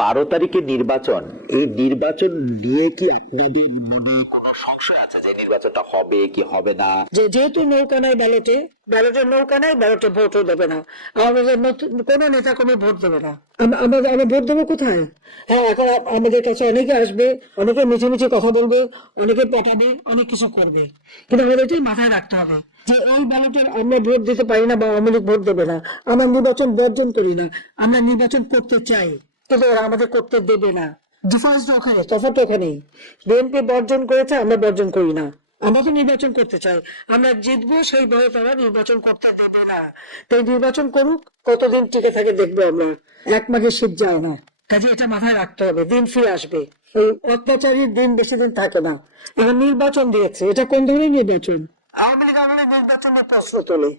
12 তারিখের নির্বাচন, এই নির্বাচন নিয়ে কি আপনাদের মনে কোনো সংশয় আছে যে নির্বাচনটা হবে কি হবে না? যেহেতু নৌকা নাই ব্যালটের নৌকা নাই, ব্যালটে ভোটও দেবে না আমাদের, কোনো নেতা কর্মী ভোট দেবে না। আমরা ভোট দেবো কোথায়? হ্যাঁ, এখন আমাদের কাছে অনেকে আসবে, অনেকে মিছে মিছে কথা বলবে, অনেকে পটাবে, অনেক কিছু করবে, কিন্তু আমাদের এটাই মাথায় রাখতে হবে যে ওই ব্যালটের আমরা ভোট দিতে পারি না বা আওয়ামী লীগ ভোট দেবে না। আমরা নির্বাচন বর্জন করি না, আমরা নির্বাচন করতে চাই, কিন্তু ওরা আমাদের করতে দেবে না। ডিফারেন্স ওখানে, তফাৎ ওখানেই। বিএনপি বর্জন করেছে, আমরা বর্জন করি না। আমরা তো নির্বাচন করতে চাই, আমরা জিতবো, সেইভাবে তারা নির্বাচন করতে দেবে না। তাই নির্বাচন করুক, কতদিন টিকে থাকে দেখবো আমরা। 1 মাঘে শীত যায় না, কাজে এটা মাথায় রাখতে হবে। দিন ফিরে আসবে, এই অত্যাচারীর দিন বেশি দিন থাকে না। এখন নির্বাচন দিয়েছে, এটা কোন ধরনের নির্বাচন? আওয়ামী লীগ আমলে নির্বাচনের প্রশ্ন তোলে।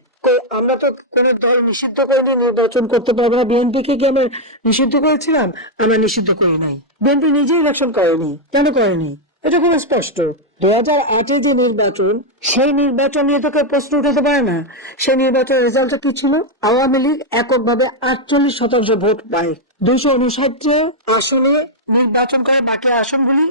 আমরা তো কোন দল নিষিদ্ধ করিনি নির্বাচন করতে পারবো না। বিএনপি কে কি আমরা নিষিদ্ধ করেছিলাম? আমরা নিষিদ্ধ করি নাই। বিএনপি নিজে ইলেকশন করেনি, কেন করেনি? এটা খুব স্পষ্ট। 2008-এ যে নির্বাচন, সেই নির্বাচন নিয়ে তো কেউ প্রশ্ন উঠাতে পারে না। সেই নির্বাচনের রেজাল্ট কি ছিল? আওয়ামী লীগ এককভাবে 48% ভোট পায়। 259 আসনে নির্বাচন করে, বাকি আসনগুলি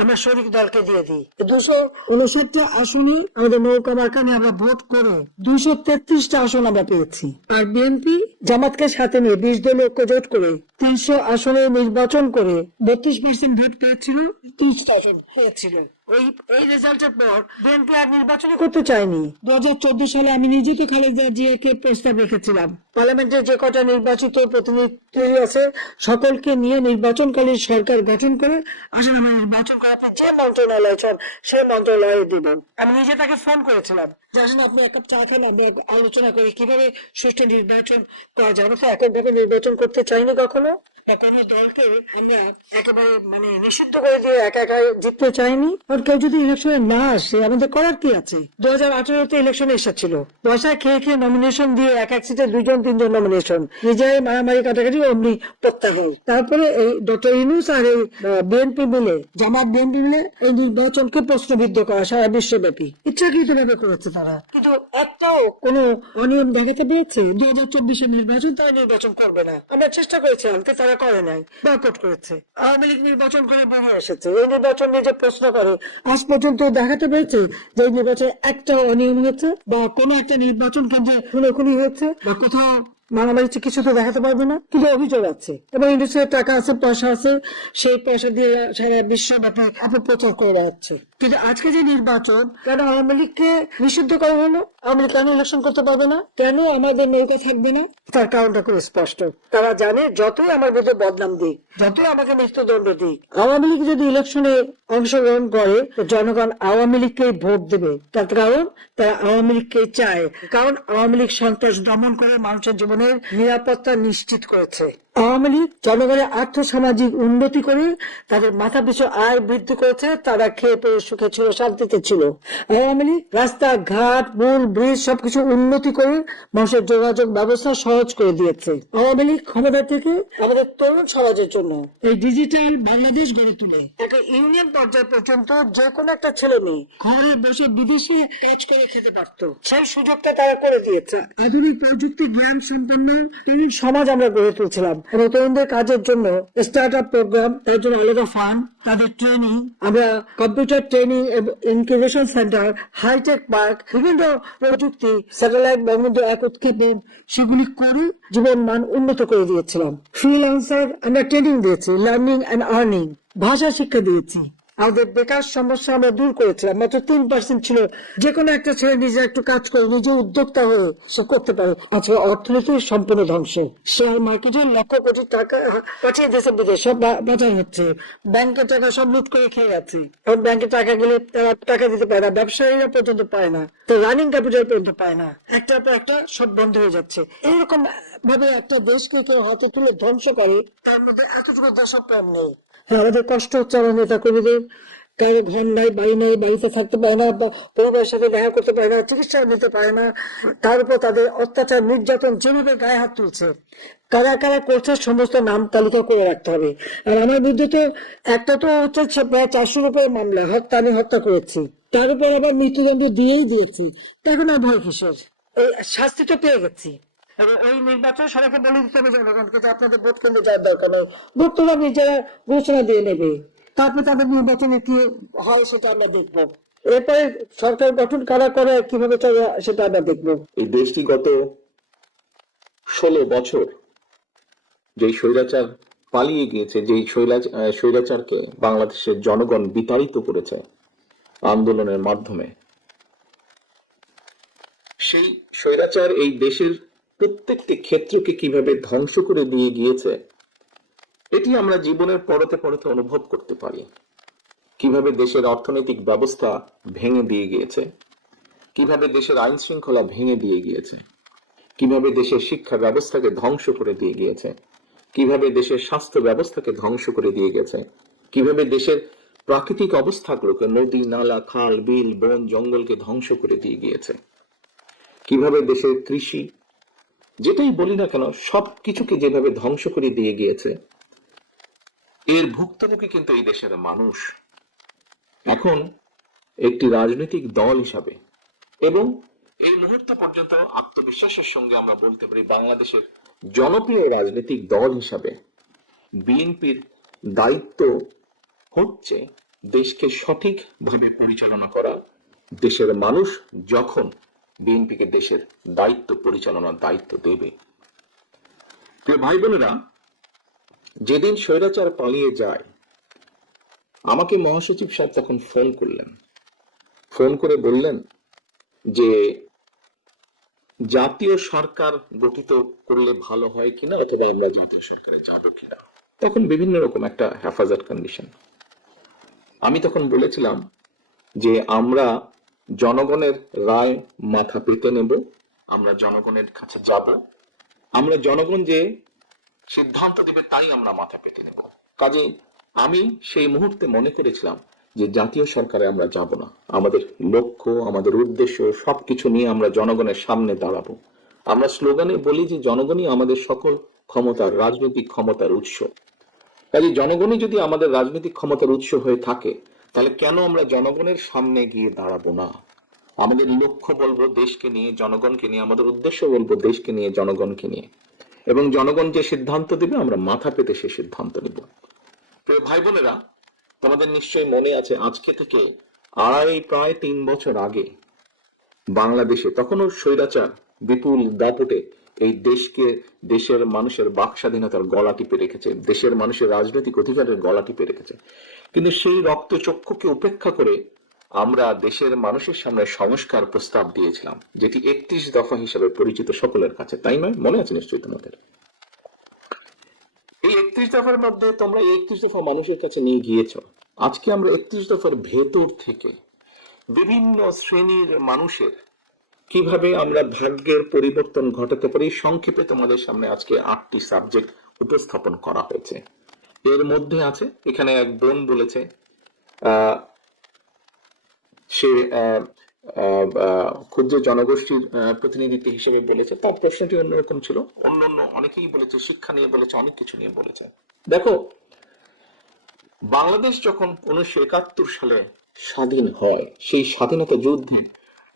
আমরা শরিক দলকে দিয়ে দিই। 259 আসনে আমাদের নৌকা মার্কা নিয়ে আমরা ভোট করে 233টা আসন আমরা পেয়েছি। আর বিএনপি জামাতকে সাথে নিয়ে 20 দল ঐক্যজোট করে 300 আসনে নির্বাচন করে 32% ভোট পেয়েছিল, 30টা আসন পেয়েছিল। এই রেজাল্টের পর বিএনপি আর নির্বাচন করতে চায়নি। 2014 সালে আমি নিজে তো খালেদা জিয়াকে প্রস্তাব রেখেছিলাম, পার্লামেন্টের যে কটা নির্বাচিত প্রতিনিধি আছে সকলকে নিয়ে নির্বাচনকালীন সরকার গঠন করে আসলে আমরা নির্বাচন করাতে যে মন্ত্রণালয় চান সেই মন্ত্রণালয়ে দিব। আমি নিজে তাকে ফোন করেছিলাম যে আসলে আপনি এক কাপ চা খান, আমরা আলোচনা করি কিভাবে সুষ্ঠু নির্বাচন করা যাবে। তো এককভাবে নির্বাচন করতে চাইনি কখনো, কোনো দলকে আমরা একেবারে নিষিদ্ধ করে দিয়ে একা একা জিততে চাইনি। আর কেউ যদি ইলেকশনে না আসে আমাদের করার কি আছে? 2018-তে ইলেকশনে এসেছিল, পয়সা খেয়ে খেয়ে নমিনেশন দিয়ে এক সিটে 2-3 নমিনেশন, নিজের মারামারি কাটাকাটি অমনি প্রত্যাহার। তারপরে এই ডক্টর ইউনূস আর এই বিএনপি মিলে, জামাত বিএনপি মিলে এই নির্বাচনকে প্রশ্নবিদ্ধ করা সারা বিশ্বব্যাপী ইচ্ছাকৃত ভাবে করেছে তারা। কিন্তু একটাও কোনো অনিয়ম দেখাতে পেরেছে? 2024-এর নির্বাচন তারা নির্বাচন করবে না, আমরা চেষ্টা করেছিলাম, তারা করে নাই, বয়কট করেছে। আওয়ামী লীগ নির্বাচন করে বেরিয়ে এসেছে, এই নির্বাচন নিয়ে যে প্রশ্ন করে আজ পর্যন্ত দেখাতে পেরেছে যে এই নির্বাচনে একটা অনিয়ম হয়েছে বা কোনো একটা নির্বাচন কেন্দ্রে খুনোখুনি হয়েছে বা কোথাও মারামারি, কিছু তো দেখাতে পারবে না। কিন্তু অভিযোগ আছে এবং ইন্ডাস্ট্রির টাকা আছে, পয়সা আছে, সেই পয়সা দিয়ে সারা বিশ্বব্যাপী অপপ্রচার করে যাচ্ছে। কিন্তু আজকে যে নির্বাচন, কেন আওয়ামী লীগকে নিষিদ্ধ করা হলো? আওয়ামী লীগ কেন ইলেকশন করতে পারবে না? কেন আমাদের নৌকা থাকবে না? তার কারণটা খুব স্পষ্ট। তারা জানে যতই আমার বিরুদ্ধে বদনাম দিক, যতই আমাকে মৃত্যুদণ্ড দিক, আওয়ামী লীগ যদি ইলেকশনে অংশগ্রহণ করে জনগণ আওয়ামী লীগকে ভোট দেবে। তার কারণ তারা আওয়ামী লীগকে চায়, কারণ আওয়ামী লীগ সন্ত্রাস দমন করে মানুষের জীবনের নিরাপত্তা নিশ্চিত করেছে। আওয়ামী লীগ জনগণের আর্থ-সামাজিক উন্নতি করে তাদের মাথা পিছু আয় বৃদ্ধি করেছে, তারা খেয়ে পেয়ে সুখে ছিল, শান্তিতে ছিল। আওয়ামী লীগ রাস্তাঘাট, পুল, ব্রিজ সবকিছু উন্নতি করে মানুষের যোগাযোগ ব্যবস্থা সহজ করে দিয়েছে। আওয়ামী লীগ ক্ষমতা থেকে আমাদের তরুণ সমাজের জন্য এই ডিজিটাল বাংলাদেশ গড়ে তুলে একটা ইউনিয়ন পর্যায় পর্যন্ত যে কোনো একটা ছেলে মেয়ে ঘরে বসে বিদেশে কাজ করে খেতে পারত, সেই সুযোগটা তারা করে দিয়েছে। আধুনিক প্রযুক্তি জ্ঞান সম্পন্ন তরুণ সমাজ আমরা গড়ে তুলছিলাম এবং তরুণদের কাজের জন্য স্টার্ট আপ প্রোগ্রাম, তার জন্য আলাদা ফান্ড, তাদের ট্রেনিং, আমরা computer training, incubation centre, hitech park, বিভিন্ন প্রযুক্তি, স্যাটেলাইট বঙ্গবন্ধু 1 উৎক্ষেপণ, সেগুলি করে জীবন মান উন্নত করে দিয়েছিলাম। ফ্রিল্যান্সার আমরা ট্রেনিং দিয়েছি, লার্নিং এন্ড আর্নিং, ভাষা শিক্ষা দিয়েছি। আমাদের বেকার সমস্যা আমরা দূর করেছিলাম, মাত্র 3% ছিল। যে কোনো একটা ছেলে নিজে একটু কাজ করে নিজে উদ্যোক্তা হয়ে সে করতে পারে। আজকে অর্থনীতির সম্পূর্ণ ধ্বংস, শেয়ার মার্কেটে লক্ষ কোটি টাকা পাঠিয়ে দেশে বিদেশ সব বাজার হচ্ছে, ব্যাংকের টাকা সব লুট করে খেয়ে যাচ্ছে। এবং ব্যাংকে টাকা গেলে তারা টাকা দিতে পারে না, ব্যবসায়ীরা পর্যন্ত পায় না, তো রানিং ক্যাপিটাল পর্যন্ত পায় না, একটার পর একটা সব বন্ধ হয়ে যাচ্ছে। এইরকম ভাবে একটা দেশকে কেউ হাতে তুলে ধ্বংস করে, তার মধ্যে এতটুকু দেশপ্রেম নেই। হ্যাঁ, আমাদের কষ্ট হচ্ছে আমার নেতা কর্মীদের, কারো ঘর নাই, বাড়ি নাই, বাড়িতে থাকতে পারে না, পরিবারের সাথে দেখা করতে পারে না, চিকিৎসা নিতে পারে না। তার উপর তাদের অত্যাচার নির্যাতন যেভাবে গায়ে হাত তুলছে, কারা কারা করছে সমস্ত নাম তালিকা করে রাখতে হবে। আর আমার বিরুদ্ধে তো একটা তো হচ্ছে প্রায় 400-র উপরে মামলা, আমি হত্যা করেছি, তার উপর আবার মৃত্যুদণ্ড দিয়েই দিয়েছি। এখন আর ভয় কিসের? এই শাস্তি তো পেয়ে গেছি, এবং ওই নির্বাচন সবাইকে বলে দিতে হবে জনগণকে যে আপনাদের ভোট কেন্দ্রে যাওয়ার দরকার নেই, ভোট তোরা নিজেরা ঘোষণা দিয়ে নেবে, তারপরে তাদের নির্বাচনে কি হয় সেটা আমরা দেখবো। এরপরে সরকার গঠন কারা করে কিভাবে চলে সেটা আমরা দেখবো। এই দেশটি গত 16 বছর যেই স্বৈরাচার পালিয়ে গিয়েছে, যেই স্বৈরাচারকে বাংলাদেশের জনগণ বিতাড়িত করেছে আন্দোলনের মাধ্যমে, সেই স্বৈরাচার এই দেশের প্রত্যেকটি ক্ষেত্রকে কিভাবে ধ্বংস করে দিয়ে গিয়েছে এটি আমরা জীবনের পরতে পরতে অনুভব করতে পারি। কিভাবে দেশের অর্থনৈতিক ব্যবস্থা ভেঙে দিয়ে গিয়েছে, কিভাবে দেশের আইন শৃঙ্খলা ভেঙে দিয়ে গিয়েছে, কিভাবে দেশের শিক্ষা ব্যবস্থাকে ধ্বংস করে দিয়ে গিয়েছে, কিভাবে দেশের স্বাস্থ্য ব্যবস্থাকে ধ্বংস করে দিয়ে গেছে, কিভাবে দেশের প্রাকৃতিক অবস্থাগুলোকে, নদী নালা খাল বিল বন জঙ্গলকে ধ্বংস করে দিয়ে গিয়েছে, কিভাবে দেশের কৃষি যেটাই বলি না কেন সবকিছুকে যেভাবে ধ্বংস করে দিয়ে গিয়েছে, এর ভুক্তভোগী কিন্তু এই দেশের মানুষ। এখন একটি রাজনৈতিক দল হিসাবে এবং এই মুহূর্ত পর্যন্ত আত্মবিশ্বাসের সঙ্গে আমরা বলতে পারি বাংলাদেশের জনপ্রিয় রাজনৈতিক দল হিসাবে বিএনপির দায়িত্ব হচ্ছে দেশকে সঠিকভাবে পরিচালনা করা। দেশের মানুষ যখন বিএনপিকে দেশের দায়িত্ব পরিচালনার দায়িত্ব দেবে। প্রিয় ভাই বোনেরা, যেদিন স্বৈরাচার পালিয়ে যায় আমাকে মহাসচিব সাহেব তখন ফোন করলেন, ফোন করে বললেন যে জাতীয় সরকার গঠিত করলে ভালো হয় কিনা, অথবা আমরা জাতীয় সরকারে যাব কিনা। তখন বিভিন্ন রকম একটা হেফাজত কন্ডিশন। আমি তখন বলেছিলাম যে আমরা জনগণের রায় মাথা পেতে নেব, আমরা জনগণের কাছে যাব, আমরা জনগণ যে সিদ্ধান্ত দেবে তাই আমরা মাথা পেতে নেব। কাজে আমি সেই মুহূর্তে মনে করেছিলাম যে জাতীয় সরকারে আমরা যাব না, আমাদের লক্ষ্য আমাদের উদ্দেশ্য সবকিছু নিয়ে আমরা জনগণের সামনে দাঁড়াবো। আমরা স্লোগানে বলি যে জনগণই আমাদের সকল ক্ষমতার, রাজনৈতিক ক্ষমতার উৎস। কাজে জনগণই যদি আমাদের রাজনৈতিক ক্ষমতার উৎস হয়ে থাকে তাহলে কেন আমরা জনগণের সামনে গিয়ে দাঁড়াবো না? আমাদের লক্ষ্য বলবো দেশকে নিয়ে, জনগণকে নিয়ে, আমাদের উদ্দেশ্য বলবো দেশকে নিয়ে, জনগণকে নিয়ে, এবং জনগণ যে সিদ্ধান্ত দেবে আমরা মাথা পেতে সে সিদ্ধান্ত নিব। প্রিয় ভাই বোনেরা, তোমাদের নিশ্চয়ই মনে আছে আজকে থেকে প্রায় 3 বছর আগে বাংলাদেশে তখনও স্বৈরাচার বিপুল দাপটে এই দেশকে, দেশের মানুষের বাক স্বাধীনতার গলা টিপে রেখেছে, দেশের মানুষের রাজনৈতিক অধিকারের গলা টিপে রেখেছে। কিন্তু সেই রক্তচক্ষুকে উপেক্ষা করে আমরা দেশের মানুষের সামনে সংস্কার প্রস্তাব দিয়েছিলাম, যেটি 31 দফা হিসেবে পরিচিত সকলের কাছে, তাই নয়? মনে আছে নিশ্চয়ই তোমাদের। এই 31 দফার মধ্যে তোমরা 31 দফা মানুষের কাছে নিয়ে গিয়েছ। আজকে আমরা 31 দফার ভেতর থেকে বিভিন্ন শ্রেণীর মানুষের কিভাবে আমরা ভাগ্যের পরিবর্তন ঘটাতে পারি সংক্ষেপে তোমাদের সামনে আজকে 8টি সাবজেক্ট উপস্থাপন করা হয়েছে। এর মধ্যে আছে, এখানে এক বোন বলেছে সে ক্ষুদ্র জনগোষ্ঠীর প্রতিনিধিত্ব হিসেবে বলেছে, তার প্রশ্নটি অন্যরকম ছিল। অন্যান্য অনেকেই বলেছে, শিক্ষা নিয়ে বলেছে, অনেক কিছু নিয়ে বলেছে। দেখো, বাংলাদেশ যখন 1971 সালে স্বাধীন হয়, সেই স্বাধীনতা যুদ্ধে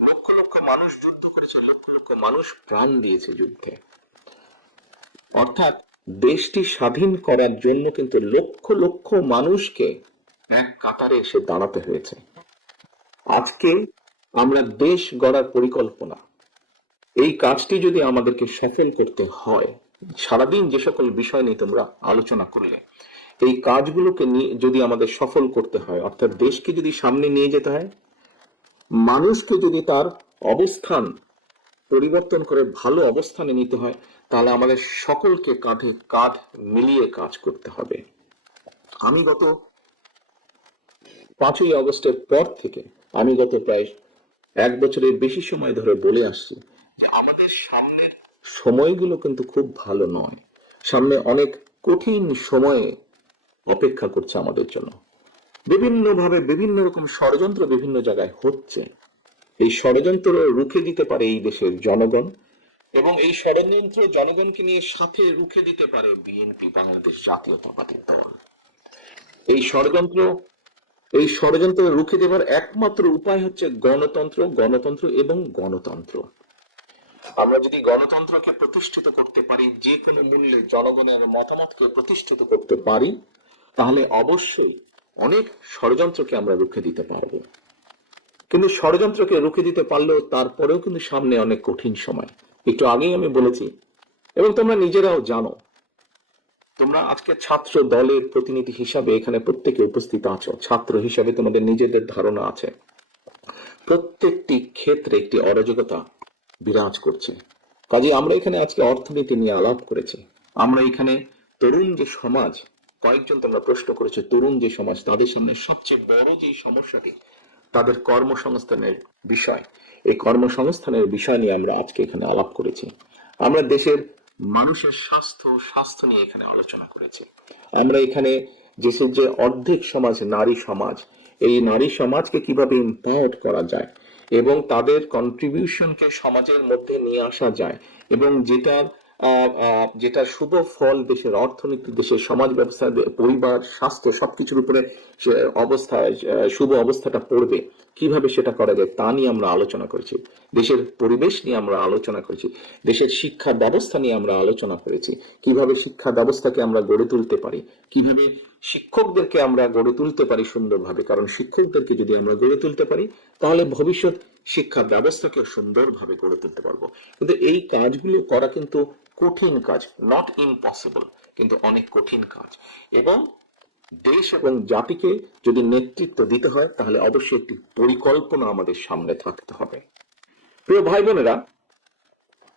লক্ষ লক্ষ মানুষ যুদ্ধ করেছে, লক্ষ লক্ষ মানুষ প্রাণ দিয়েছে যুদ্ধে। অর্থাৎ দেশটি স্বাধীন করার জন্য কিন্তু লক্ষ লক্ষ মানুষকে এক কাতারে এসে দাঁড়াতে হয়েছে। আজকে আমরা দেশ গড়ার পরিকল্পনা, এই কাজটি যদি আমাদেরকে সফল করতে হয়, সারাদিন যে সকল বিষয় নিয়ে তোমরা আলোচনা করলে, এই কাজগুলোকে নিয়ে যদি আমাদের সফল করতে হয়, অর্থাৎ দেশকে যদি সামনে নিয়ে যেতে হয়, মানুষকে যদি তার অবস্থান পরিবর্তন করে ভালো অবস্থানে নিতে হয়, তাহলে আমাদের সকলকে কাঁধে কাঁধ মিলিয়ে কাজ করতে হবে। আমি গত 5ই আগস্টের পর থেকে আমি গত প্রায় 1 বছরের বেশি সময় ধরে বলে আসছি যে আমাদের সামনের সময়গুলো কিন্তু খুব ভালো নয়, সামনে অনেক কঠিন সময়ে অপেক্ষা করছে আমাদের জন্য। বিভিন্ন ভাবে বিভিন্ন রকম ষড়যন্ত্র বিভিন্ন জায়গায় হচ্ছে। এই ষড়যন্ত্র রুখে দিতে পারে এই দেশের জনগণ, এবং এই ষড়যন্ত্র জনগণকে নিয়ে সাথে রুখে দিতে পারে বিএনপি, বাংলাদেশ জাতীয়তাবাদী দল। এই ষড়যন্ত্র রুখে দেবার একমাত্র উপায় হচ্ছে গণতন্ত্র, গণতন্ত্র এবং গণতন্ত্র। আমরা যদি গণতন্ত্রকে প্রতিষ্ঠিত করতে পারি, যে কোনো মূল্যে জনগণের মতামতকে প্রতিষ্ঠিত করতে পারি, তাহলে অবশ্যই অনেক ষড়যন্ত্রকে আমরা রুখে দিতে পারবো। কিন্তু ষড়যন্ত্রকে রুখে দিতে পারলেও তারপরেও কিন্তু সামনে অনেক কঠিন সময়। একটু আগেই আমি বলেছি, এবং তোমরা নিজেরাও জানো, তোমরা আজকে ছাত্র দলের প্রতিনিধি হিসাবে এখানে প্রত্যেকে উপস্থিত আছো, ছাত্র হিসাবে তোমাদের নিজেদের ধারণা আছে, প্রত্যেকটি ক্ষেত্রে একটি অরাজকতা বিরাজ করছে। কাজে আমরা এখানে আজকে অর্থনীতি নিয়ে আলাপ করেছি, আমরা এখানে তরুণ যে সমাজ, কয়েকজন তোমরা প্রশ্ন করেছো, তরুণ যে সমাজ, তাদের সামনে সবচেয়ে বড় যে সমস্যাটি তাদের কর্মসংস্থানের বিষয়, এই কর্মসংস্থানের বিষয় নিয়ে আমরা আজকে এখানে আলাপ করেছি। আমরা দেশের মানুষের স্বাস্থ্য নিয়ে এখানে আলোচনা করেছি। আমরা এখানে দেশের যে অর্ধেক সমাজ নারী সমাজ, এই নারী সমাজকে কিভাবে এম্পাওয়ার্ড করা যায় এবং তাদের কন্ট্রিবিউশনকে সমাজের মধ্যে নিয়ে আসা যায়, এবং যেটা শুভ ফল দেশের অর্থনীতি, দেশের সমাজ ব্যবস্থা, পরিবার, স্বাস্থ্য সবকিছুর উপরে শুভ অবস্থাটা পড়বে, কিভাবে সেটা করা যায় তা নিয়ে আমরা আলোচনা করেছি। দেশের পরিবেশ নিয়ে আমরা আলোচনা করেছি, দেশের শিক্ষা ব্যবস্থা নিয়ে আমরা আলোচনা করেছি, কিভাবে শিক্ষা ব্যবস্থাকে আমরা গড়ে তুলতে পারি, কিভাবে শিক্ষকদেরকে আমরা গড়ে তুলতে পারি সুন্দরভাবে, কারণ শিক্ষকদেরকে যদি আমরা গড়ে তুলতে পারি তাহলে ভবিষ্যৎ শিক্ষা ব্যবস্থাকে সুন্দরভাবে গড়ে তুলতে পারবো। কিন্তু এই কাজগুলো করা কিন্তু কঠিন কাজ, নট ইম্পসিবল, কিন্তু অনেক কঠিন কাজ। এবং দেশ এবং জাতিকে যদি নেতৃত্ব দিতে হয় তাহলে অবশ্যই একটি পরিকল্পনা আমাদের সামনে থাকতে হবে। প্রিয় ভাই বোনেরা,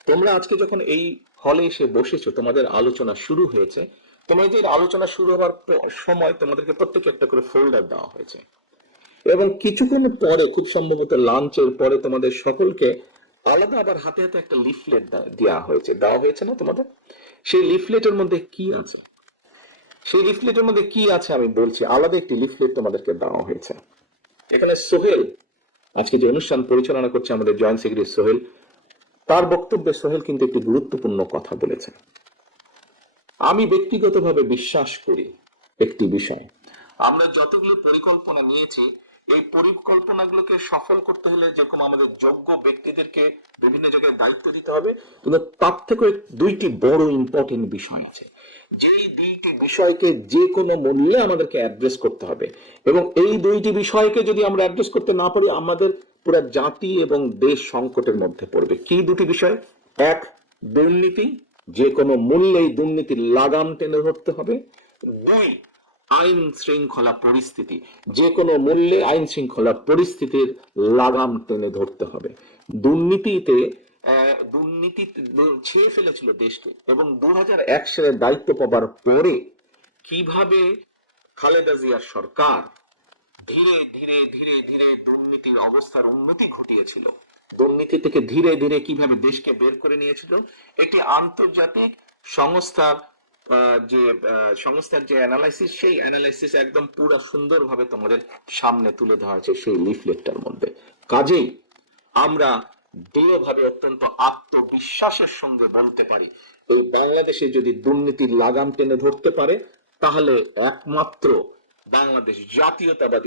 তোমরা আজকে যখন এই হলে এসে বসেছো, তোমাদের আলোচনা শুরু হয়েছে, তোমাদের আলোচনা শুরু হওয়ার সময় তোমাদেরকে প্রত্যেকে একটা করে ফোল্ডার দেওয়া হয়েছে, এবং কিছুক্ষণ পরে, খুব সম্ভবত লাঞ্চের পরে, তোমাদের সকলকে আলাদা আবার হাতে হাতে একটা লিফলেট দেওয়া হয়েছে না তোমাদের? সেই লিফলেটের মধ্যে কি আছে, সেই লিফলেটের মধ্যে কি আছে আমি বলছি। আলাদা একটি লিফলেট তোমাদেরকে দেওয়া হয়েছে। এখানে সোহেল, আজকে যে অনুষ্ঠান পরিচালনা করছে আমাদের জয়েন্ট সেক্রেটারি সোহেল, তার বক্তব্যে সোহেল কিন্তু একটি গুরুত্বপূর্ণ কথা বলেছেন। আমি ব্যক্তিগতভাবে বিশ্বাস করি একটি বিষয়, আমরা যতগুলো পরিকল্পনা নিয়েছি, এই পরিকল্পনাগুলোকে সফল করতে হলে যেরকম আমাদের যোগ্য ব্যক্তিদেরকে বিভিন্ন জায়গায় দায়িত্ব দিতে হবে, কিন্তু তার থেকে দুইটি বড় ইম্পর্টেন্ট বিষয় আছে, যেই দুইটি বিষয়কে যে কোনো মূল্যে আমাদেরকে অ্যাড্রেস করতে হবে। এবং এই দুইটি বিষয়কে যদি আমরা অ্যাড্রেস করতে না পারি, আমাদের পুরো জাতি এবং দেশ সংকটের মধ্যে পড়বে। কি দুটি বিষয়? এক, দুর্নীতি, যে কোনো মূল্যেই দুর্নীতির লাগাম টেনে ধরতে হবে। দুই, আইন শৃঙ্খলা পরিস্থিতি, যে কোনো মূল্যে আইন শৃঙ্খলা পরিস্থিতির লাগাম টেনে ধরতে হবে। দুর্নীতি ছেয়ে ফেলেছিল দেশকে, এবং 2001 সালে দায়িত্ব পাবার পরে কিভাবে খালেদা জিয়ার সরকার ধীরে ধীরে ধীরে ধীরে দুর্নীতির অবস্থার উন্নতি ঘটিয়েছিল, দুর্নীতি থেকে ধীরে ধীরে কিভাবে দেশকে বের করে নিয়েছিল, একটি আন্তর্জাতিক সংস্থার যে অ্যানালাইসিস, সেই অ্যানালাইসিস একদম পুরো সুন্দরভাবে তোমাদের সামনে তুলে ধরা হয়েছে সেই লিফলেটটার মধ্যে। কাজেই আমরা দৃঢ়ভাবে, অত্যন্ত আত্মবিশ্বাসের সঙ্গে বলতে পারি, এই বাংলাদেশে যদি দুর্নীতির লাগাম টেনে ধরতে পারে, তাহলে একমাত্র বাংলাদেশ জাতীয়তাবাদী